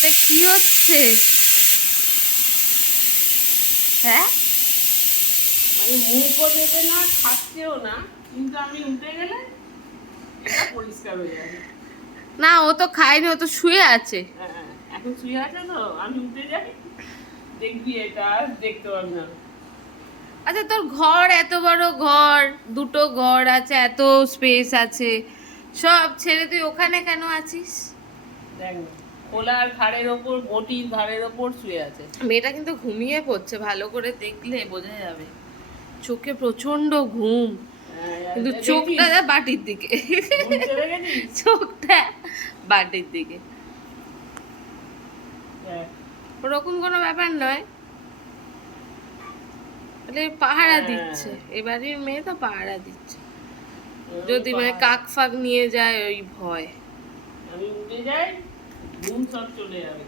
এতে কি হচ্ছে? হ্যাঁ, মানে মুখও দেবে না, খাচ্ছেও না, কিন্তু আমি উঠে গেলে এটা পরিষ্কার হয়ে যাবে। না ও তো খায়নি, ও তো শুয়ে আছে। হ্যাঁ, এখন শুয়ে আছে তো, আমি উঠে যাই, দেখবি এটা আর দেখতে পাবি না। আচ্ছা তোর ঘর এত বড় ঘর, দুটো ঘর আছে, এত স্পেস আছে, সব ছেড়ে তুই ওখানে কেন আছিস? দেখ না, খোলার ঘাড়ের ওপর, বটির ঘাড়ের ওপর শুয়ে আছে। মেয়েটা কিন্তু ঘুমিয়ে পড়ছে, ভালো করে দেখলে বোঝা যাবে, চোখে প্রচন্ড ঘুম, কিন্তু চোখটা দেখছিস? বাটির দিকে। ঘুম চলে গেছিস? চোখটা বাটির দিকে। দেখ। ওরকম কোনো ব্যাপার নয়, তাহলে পাহারা হ্যাঁ, দিচ্ছে, এবারের মেয়ে তো পাহারা দিচ্ছে, ওই যদি মানে পাহাড়। কাক ফাক নিয়ে যায় ওই ভয়। আমি উঠে যাই, ঘুম সব চলে যাবে।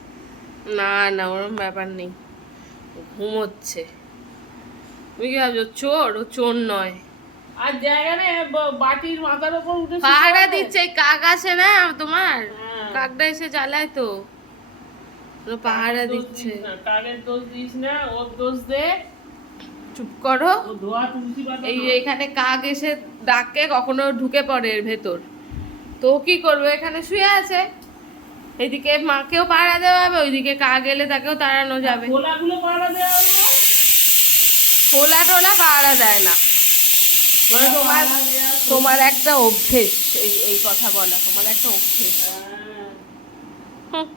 না না, ওরকম ব্যাপার নেই, ঘুমোচ্ছে। তুমি কি ভাবছো চোর? ও চোর নয়, আর জায়গা নেই, বাটির মাথার ওপর উঠে শুতে পাহারা হবে। দিচ্ছে। এই কাক আসে না তোমার, হ্যাঁ। কাকটা এসে জ্বালায় তো, ও পাহারা কাকের দোষ দিচ্ছে। দিস না, কাকের দোষ দিস না, ওর দোষ দে। চুপ করো। ও ধোয়া তুলসী পাতা এই যে নয়। এখানে কাক এসে ডাকে, কখনো ঢুকে পড়ে এর ভেতর, তো ও কি করবে? এখানে শুয়ে আছে, এইদিকে মাকেও পাহারা দেওয়া হবে, ওইদিকে কাক এলে তাকেও তাড়ানো যাবে। খোলাগুলো পাড়া দেওয়া হবে। খোলা টোলা পাহারা দেয় না, মানে তোমার, তোমার একটা অভ্যেস এই এই কথা বলা, তোমার একটা অভ্যেস। হ্যাঁ। হুম।